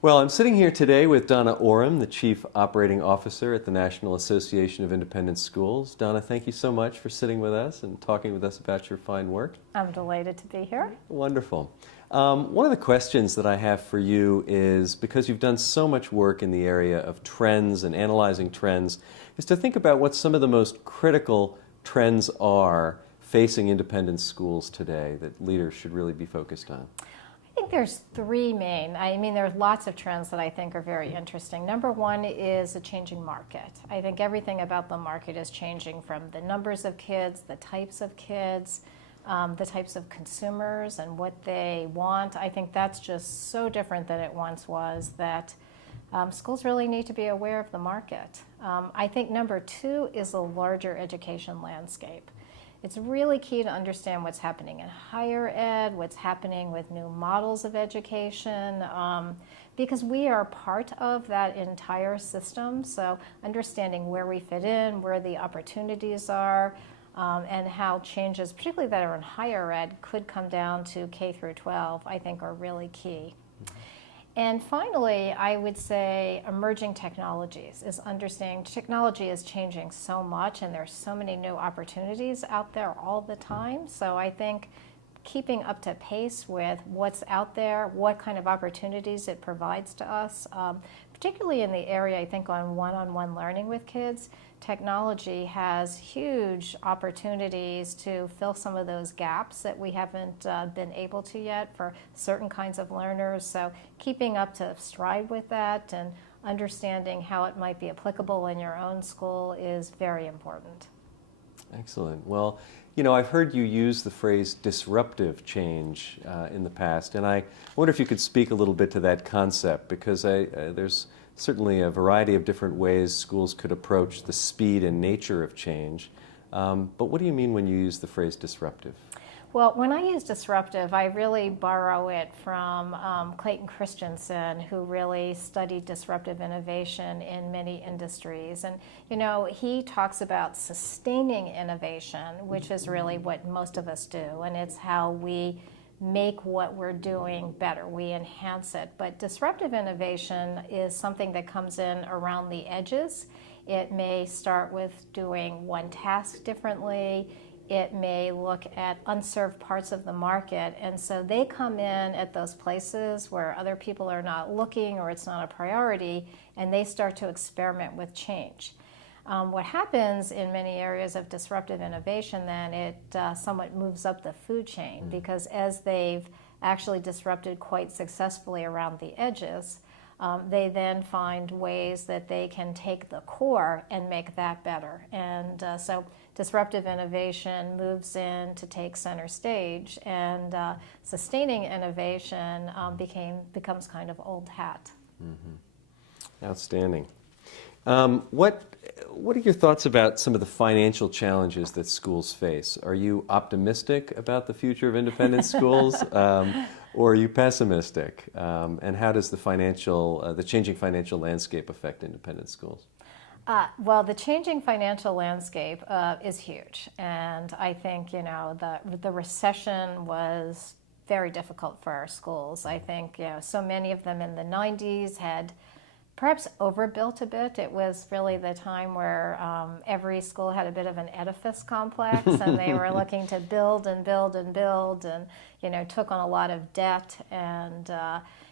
Well, I'm sitting here today with Donna Orem, the Chief Operating Officer at the National Association of Independent Schools. Donna, thank you so much for sitting with us and talking with us about your fine work. I'm delighted to be here. Wonderful. One of the questions that I have for you is, because you've done so much work in the area of trends and analyzing trends, is to think about what some of the most critical trends are facing independent schools today that leaders should really be focused on. I think there's three main. There's lots of trends that I think are very interesting. Number one is a changing market. I think everything about the market is changing, from the numbers of kids, the types of kids, the types of consumers and what they want. I think that's just so different than it once was that schools really need to be aware of the market. I think number two is a larger education landscape. It's really key to understand what's happening in higher ed, what's happening with new models of education, because we are part of that entire system. So understanding where we fit in, where the opportunities are, and how changes, particularly that are in higher ed, could come down to K through 12, I think are really key. And finally, I would say emerging technologies is understanding technology is changing so much, and there's so many new opportunities out there all the time. So I think keeping up to pace with what's out there, what kind of opportunities it provides to us, particularly in the area, I think, on one-on-one learning with kids, technology has huge opportunities to fill some of those gaps that we haven't been able to yet for certain kinds of learners. So keeping up to stride with that and understanding how it might be applicable in your own school is very important. Excellent. Well, you know, I've heard you use the phrase disruptive change in the past, and I wonder if you could speak a little bit to that concept, because there's certainly a variety of different ways schools could approach the speed and nature of change. But what do you mean when you use the phrase disruptive? Well, when I use disruptive, I really borrow it from Clayton Christensen, who really studied disruptive innovation in many industries. And, you know, he talks about sustaining innovation, which is really what most of us do, and it's how we make what we're doing better. We enhance it. But disruptive innovation is something that comes in around the edges. It may start with doing one task differently. It may look at unserved parts of the market, and so they come in at those places where other people are not looking or it's not a priority, and they start to experiment with change. What happens in many areas of disruptive innovation then, it somewhat moves up the food chain, because as they've actually disrupted quite successfully around the edges, they then find ways that they can take the core and make that better. And so disruptive innovation moves in to take center stage, and sustaining innovation becomes kind of old hat. Mm-hmm. Outstanding. What are your thoughts about some of the financial challenges that schools face? Are you optimistic about the future of independent schools, or are you pessimistic? And how does the changing financial landscape affect independent schools? Well, the changing financial landscape is huge, and I think, you know, the recession was very difficult for our schools. I think, you know, so many of them in the 90s had perhaps overbuilt a bit. It was really the time where every school had a bit of an edifice complex, and they were looking to build and build and build, and, you know, took on a lot of debt, and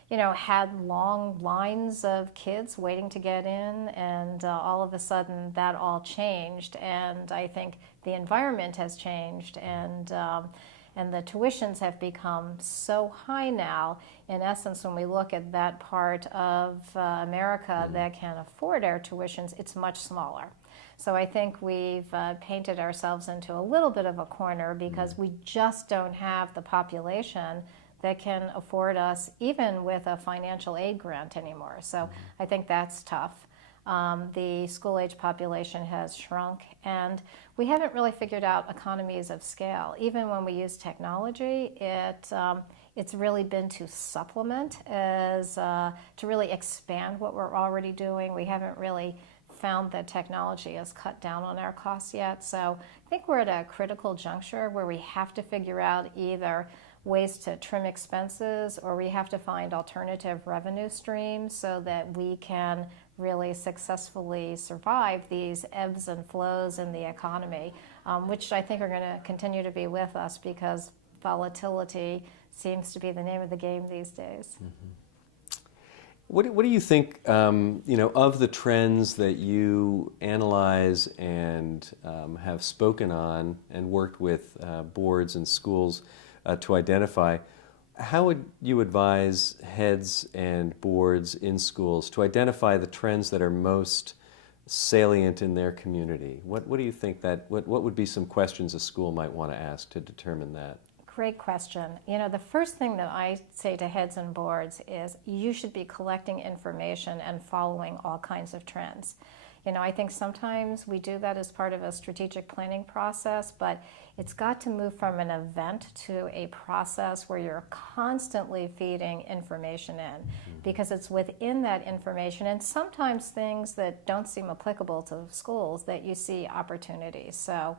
you know, had long lines of kids waiting to get in, and all of a sudden that all changed, and I think the environment has changed, and the tuitions have become so high now. In essence, when we look at that part of America that can afford our tuitions, it's much smaller. So I think we've painted ourselves into a little bit of a corner, because we just don't have the population that can afford us even with a financial aid grant anymore. So I think that's tough. The school-age population has shrunk, and we haven't really figured out economies of scale. Even when we use technology, it's really been to supplement, to really expand what we're already doing. We haven't really found that technology has cut down on our costs yet. So I think we're at a critical juncture where we have to figure out either ways to trim expenses, or we have to find alternative revenue streams so that we can really successfully survive these ebbs and flows in the economy, which I think are going to continue to be with us because volatility seems to be the name of the game these days. What do you think, of the trends that you analyze and have spoken on and worked with boards and schools to identify? How would you advise heads and boards in schools to identify the trends that are most salient in their community? What do you think what would be some questions a school might want to ask to determine that? Great question. The first thing that I say to heads and boards is you should be collecting information and following all kinds of trends. I think sometimes we do that as part of a strategic planning process, but it's got to move from an event to a process where you're constantly feeding information in, because it's within that information and sometimes things that don't seem applicable to schools that you see opportunities. So,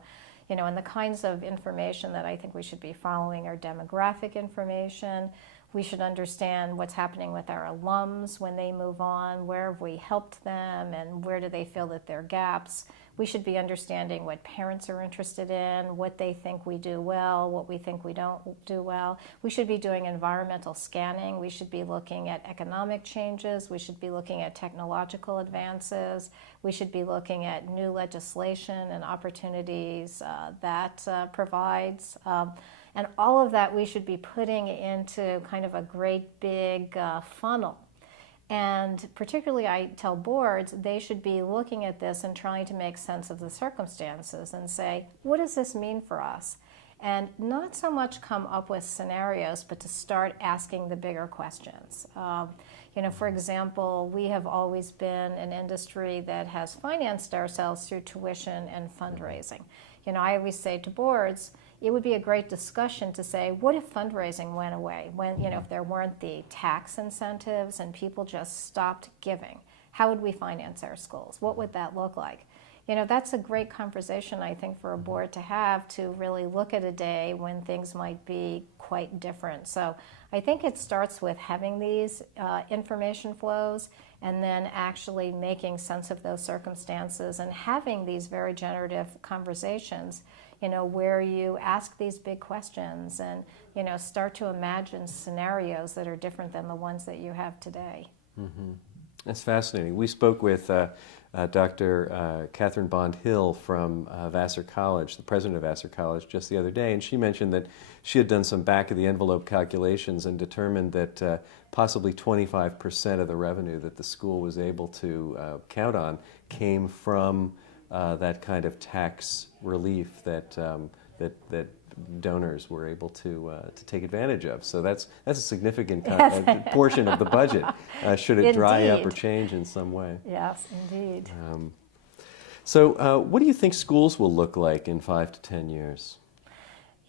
and the kinds of information that I think we should be following are demographic information. We should understand what's happening with our alums when they move on, where have we helped them, and where do they feel that there are gaps. We should be understanding what parents are interested in, what they think we do well, what we think we don't do well. We should be doing environmental scanning. We should be looking at economic changes. We should be looking at technological advances. We should be looking at new legislation and opportunities that provides. And all of that we should be putting into kind of a great big funnel. And particularly I tell boards, they should be looking at this and trying to make sense of the circumstances and say, what does this mean for us? And not so much come up with scenarios, but to start asking the bigger questions. For example, we have always been an industry that has financed ourselves through tuition and fundraising. I always say to boards, it would be a great discussion to say, what if fundraising went away? When, if there weren't the tax incentives and people just stopped giving, how would we finance our schools? What would that look like? That's a great conversation, I think, for a board to have, to really look at a day when things might be quite different. So I think it starts with having these information flows and then actually making sense of those circumstances and having these very generative conversations, where you ask these big questions and, start to imagine scenarios that are different than the ones that you have today. Mm-hmm. That's fascinating. We spoke with Dr. Catherine Bond Hill from Vassar College, the president of Vassar College, just the other day, and she mentioned that she had done some back-of-the-envelope calculations and determined that possibly 25% of the revenue that the school was able to count on came from that kind of tax relief that donors were able to take advantage of. So that's a significant portion of the budget, should it dry up or change in some way. Yes, indeed. So what do you think schools will look like in 5 to 10 years?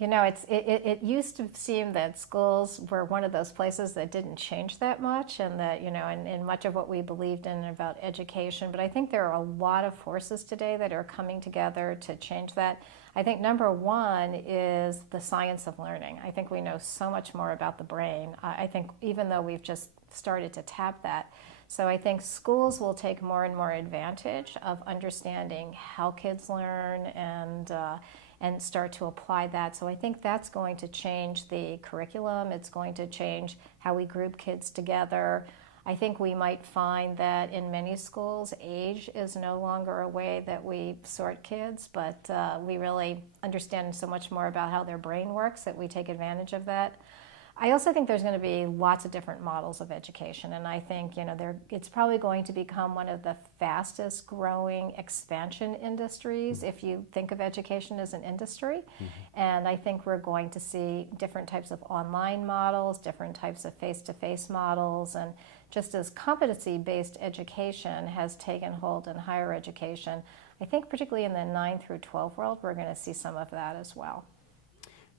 It used to seem that schools were one of those places that didn't change that much, and that, and much of what we believed in about education. But I think there are a lot of forces today that are coming together to change that. I think number one is the science of learning. I think we know so much more about the brain. I think even though we've just started to tap that. So I think schools will take more and more advantage of understanding how kids learn and start to apply that. So I think that's going to change the curriculum. It's going to change how we group kids together. I think we might find that in many schools, age is no longer a way that we sort kids, but we really understand so much more about how their brain works that we take advantage of that. I also think there's going to be lots of different models of education, and I think it's probably going to become one of the fastest growing expansion industries if you think of education as an industry. And I think we're going to see different types of online models, different types of face-to-face models, and just as competency-based education has taken hold in higher education, I think particularly in the 9 through 12 world, we're going to see some of that as well.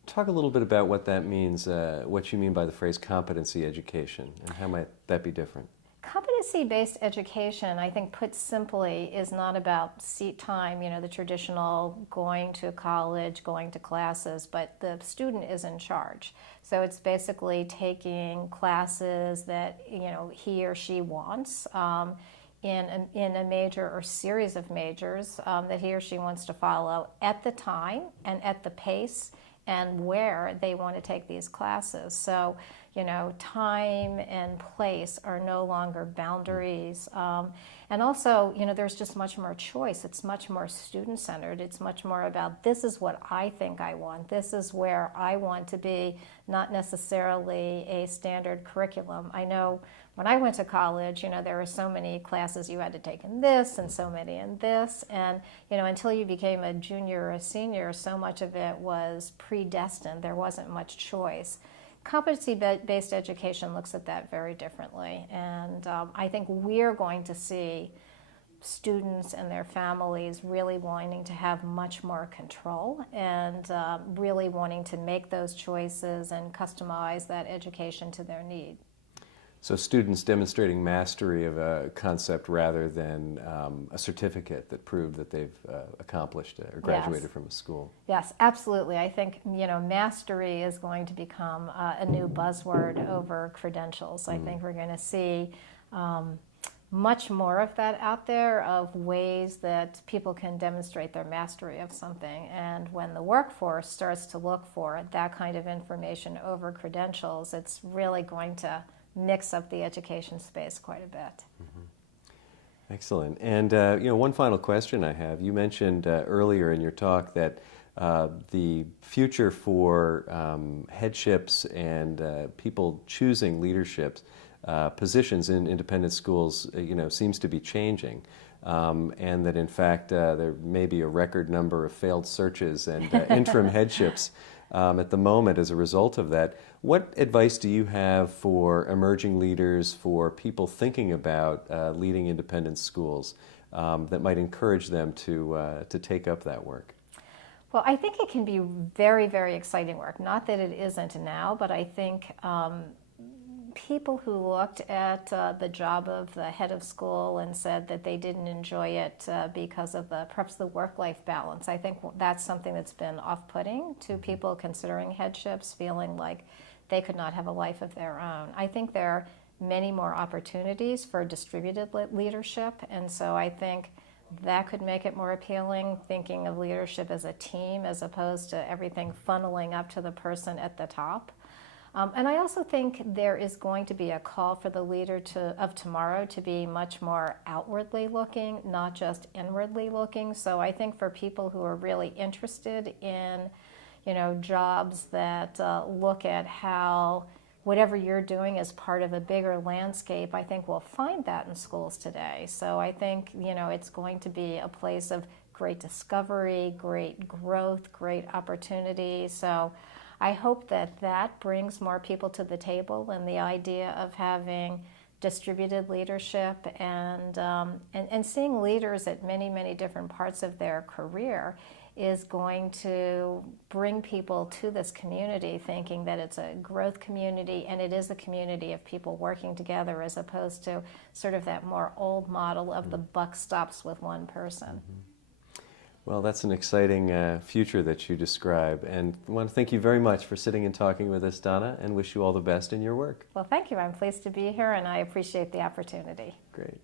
Talk a little bit about what that means, what you mean by the phrase competency education, and how might that be different? Competency-based education, I think put simply, is not about seat time, the traditional going to college, going to classes, but the student is in charge. So it's basically taking classes that, he or she wants in a major or series of majors that he or she wants to follow at the time and at the pace and where they want to take these classes. So, time and place are no longer boundaries. And also, there's just much more choice. It's much more student-centered. It's much more about, this is what I think I want. This is where I want to be, not necessarily a standard curriculum. I know when I went to college, there were so many classes you had to take in this and so many in this. And, until you became a junior or a senior, so much of it was predestined. There wasn't much choice. Competency-based education looks at that very differently. And I think we're going to see students and their families really wanting to have much more control and really wanting to make those choices and customize that education to their need. So students demonstrating mastery of a concept rather than a certificate that proved that they've accomplished it or graduated Yes. from a school. Yes, absolutely. I think, mastery is going to become a new buzzword over credentials. I think we're going to see much more of that out there, of ways that people can demonstrate their mastery of something. And when the workforce starts to look for that kind of information over credentials, it's really going to mix up the education space quite a bit. Excellent. And one final question I have. You mentioned earlier in your talk that the future for headships and people choosing leadership positions in independent schools, seems to be changing. And that in fact there may be a record number of failed searches and interim headships at the moment as a result of that. What advice do you have for emerging leaders, for people thinking about leading independent schools that might encourage them to take up that work? Well, I think it can be very, very exciting work. Not that it isn't now, but I think people who looked at the job of the head of school and said that they didn't enjoy it because of perhaps the work-life balance. I think that's something that's been off-putting to people considering headships, feeling like they could not have a life of their own. I think there are many more opportunities for distributed leadership, and so I think that could make it more appealing, thinking of leadership as a team as opposed to everything funneling up to the person at the top. And I also think there is going to be a call for the leader of tomorrow to be much more outwardly looking, not just inwardly looking. So I think for people who are really interested in, jobs that look at how whatever you're doing is part of a bigger landscape, I think we'll find that in schools today. So I think, it's going to be a place of great discovery, great growth, great opportunity. So I hope that brings more people to the table, and the idea of having distributed leadership and seeing leaders at many, many different parts of their career is going to bring people to this community thinking that it's a growth community, and it is a community of people working together as opposed to sort of that more old model of the buck stops with one person. Well, that's an exciting future that you describe. And I want to thank you very much for sitting and talking with us, Donna, and wish you all the best in your work. Well, thank you. I'm pleased to be here, and I appreciate the opportunity. Great.